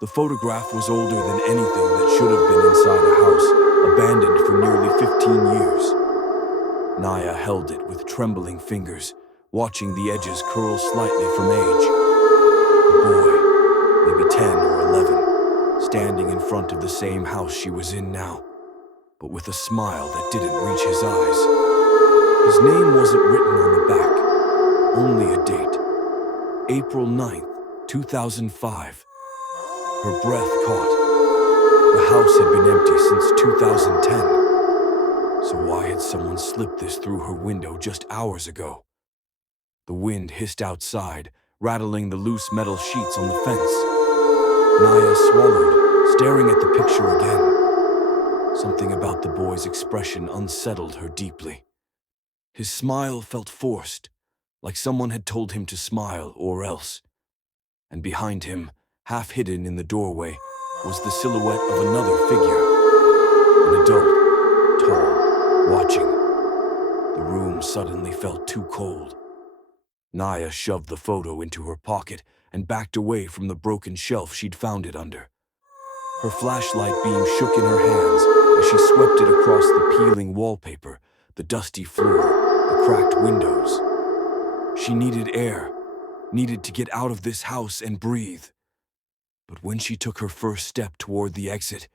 The photograph was older than anything that should have been inside a house, abandoned for nearly 15 years. Naya held it with trembling fingers, watching the edges curl slightly from age. A boy, maybe 10 or 11, standing in front of the same house she was in now, but with a smile that didn't reach his eyes. His name wasn't written on the back, only a date. April 9th, 2005. Her breath caught. The house had been empty since 2010. So why had someone slipped this through her window just hours ago? The wind hissed outside, rattling the loose metal sheets on the fence. Naya swallowed, staring at the picture again. Something about the boy's expression unsettled her deeply. His smile felt forced, like someone had told him to smile or else. And behind him, half hidden in the doorway, was the silhouette of another figure. An adult, tall, watching. The room suddenly felt too cold. Naya shoved the photo into her pocket and backed away from the broken shelf she'd found it under. Her flashlight beam shook in her hands as she swept it across the peeling wallpaper, the dusty floor, the cracked windows. She needed air, needed to get out of this house and breathe. But when she took her first step toward the exit,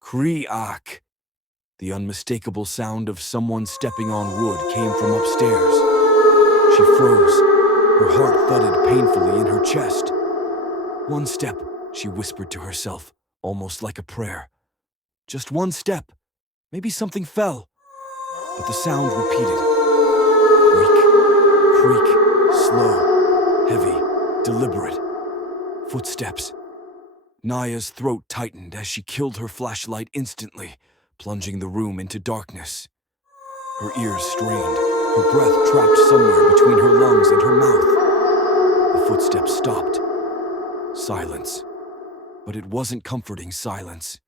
Kree-ak! The unmistakable sound of someone stepping on wood came from upstairs. She froze. Her heart thudded painfully in her chest. "One step," she whispered to herself, almost like a prayer. "Just one step. Maybe something fell." But the sound repeated. Creak, creak, slow, heavy, deliberate. Footsteps. Naya's throat tightened as she killed her flashlight instantly, plunging the room into darkness. Her ears strained, her breath trapped somewhere between her lungs and her mouth. The footsteps stopped. Silence. But it wasn't comforting silence.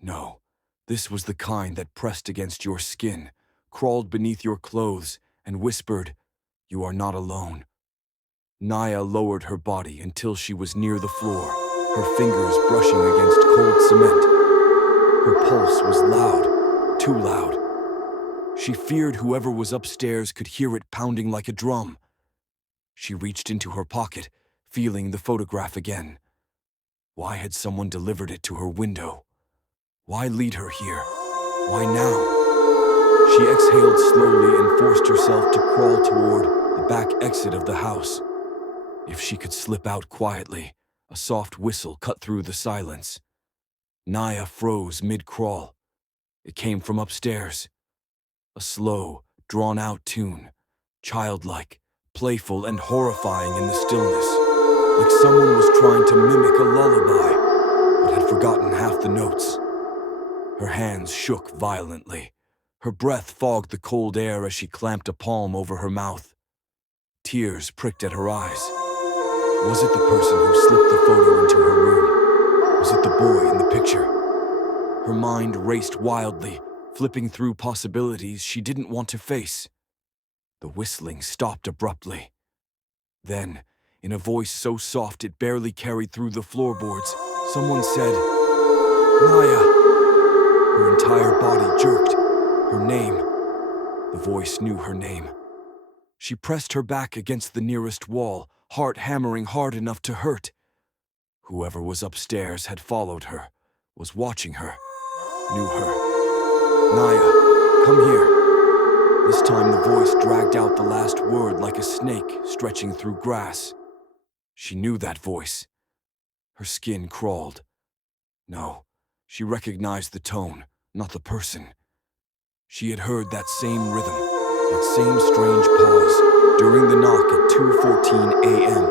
No, this was the kind that pressed against your skin, crawled beneath your clothes, and whispered, "You are not alone." Naya lowered her body until she was near the floor, her fingers brushing against cold cement. Her pulse was loud, too loud. She feared whoever was upstairs could hear it pounding like a drum. She reached into her pocket, feeling the photograph again. Why had someone delivered it to her window? Why lead her here? Why now? She exhaled slowly and forced herself to crawl toward the back exit of the house. If she could slip out quietly, a soft whistle cut through the silence. Naya froze mid-crawl. It came from upstairs. A slow, drawn-out tune, childlike, playful, and horrifying in the stillness, like someone was trying to mimic a lullaby, but had forgotten half the notes. Her hands shook violently. Her breath fogged the cold air as she clamped a palm over her mouth. Tears pricked at her eyes. Was it the person who slipped the photo into her room? Was it the boy in the picture? Her mind raced wildly, flipping through possibilities she didn't want to face. The whistling stopped abruptly. Then, in a voice so soft it barely carried through the floorboards, someone said, "Naya." Her entire body jerked. Her name. The voice knew her name. She pressed her back against the nearest wall, heart hammering hard enough to hurt. Whoever was upstairs had followed her, was watching her, knew her. "Naya, come here." This time the voice dragged out the last word like a snake stretching through grass. She knew that voice. Her skin crawled. No, she recognized the tone, not the person. She had heard that same rhythm, that same strange pause, during the knock at 2:14 a.m.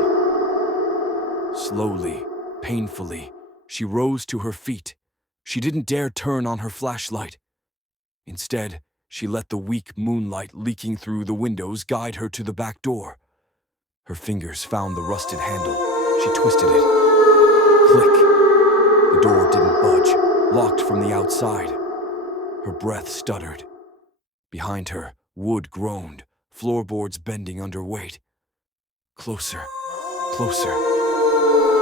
Slowly, painfully, she rose to her feet. She didn't dare turn on her flashlight. Instead, she let the weak moonlight leaking through the windows guide her to the back door. Her fingers found the rusted handle. She twisted it. Click. The door didn't budge, locked from the outside. Her breath stuttered. Behind her, wood groaned, floorboards bending under weight. Closer, closer.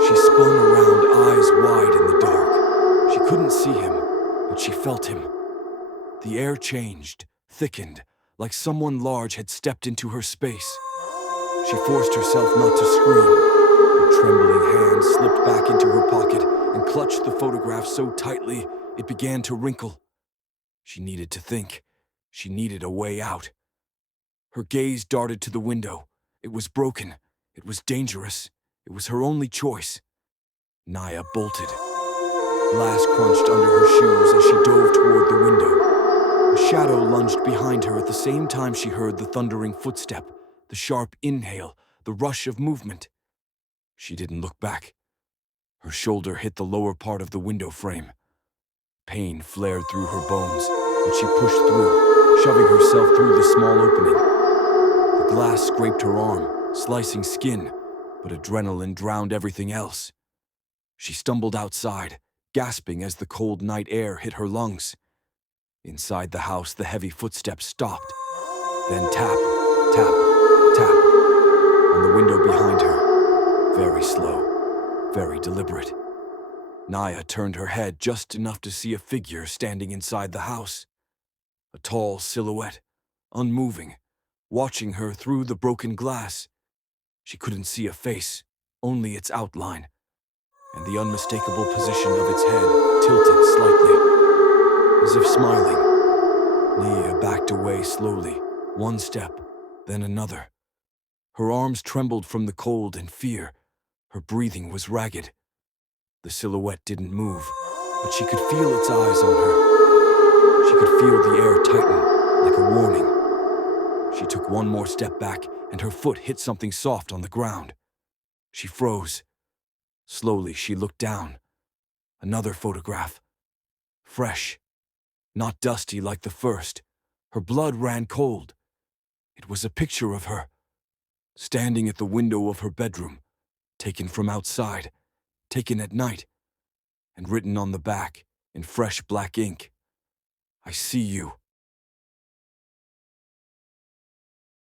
She spun around, eyes she felt him. The air changed, thickened, like someone large had stepped into her space. She forced herself not to scream. Her trembling hand slipped back into her pocket and clutched the photograph so tightly it began to wrinkle. She needed to think. She needed a way out. Her gaze darted to the window. It was broken. It was dangerous. It was her only choice. Naya bolted. Glass crunched under her shoes as she dove toward the window. A shadow lunged behind her at the same time she heard the thundering footstep, the sharp inhale, the rush of movement. She didn't look back. Her shoulder hit the lower part of the window frame. Pain flared through her bones, but she pushed through, shoving herself through the small opening. The glass scraped her arm, slicing skin, but adrenaline drowned everything else. She stumbled outside, gasping as the cold night air hit her lungs. Inside the house, the heavy footsteps stopped. Then tap, tap, tap on the window behind her. Very slow, very deliberate. Naya turned her head just enough to see a figure standing inside the house. A tall silhouette, unmoving, watching her through the broken glass. She couldn't see a face, only its outline, and the unmistakable position of its head tilted slightly, as if smiling. Nia backed away slowly, one step, then another. Her arms trembled from the cold and fear. Her breathing was ragged. The silhouette didn't move, but she could feel its eyes on her. She could feel the air tighten, like a warning. She took one more step back, and her foot hit something soft on the ground. She froze. Slowly, she looked down. Another photograph. Fresh. Not dusty like the first. Her blood ran cold. It was a picture of her, standing at the window of her bedroom, taken from outside, taken at night, and written on the back in fresh black ink. "I see you.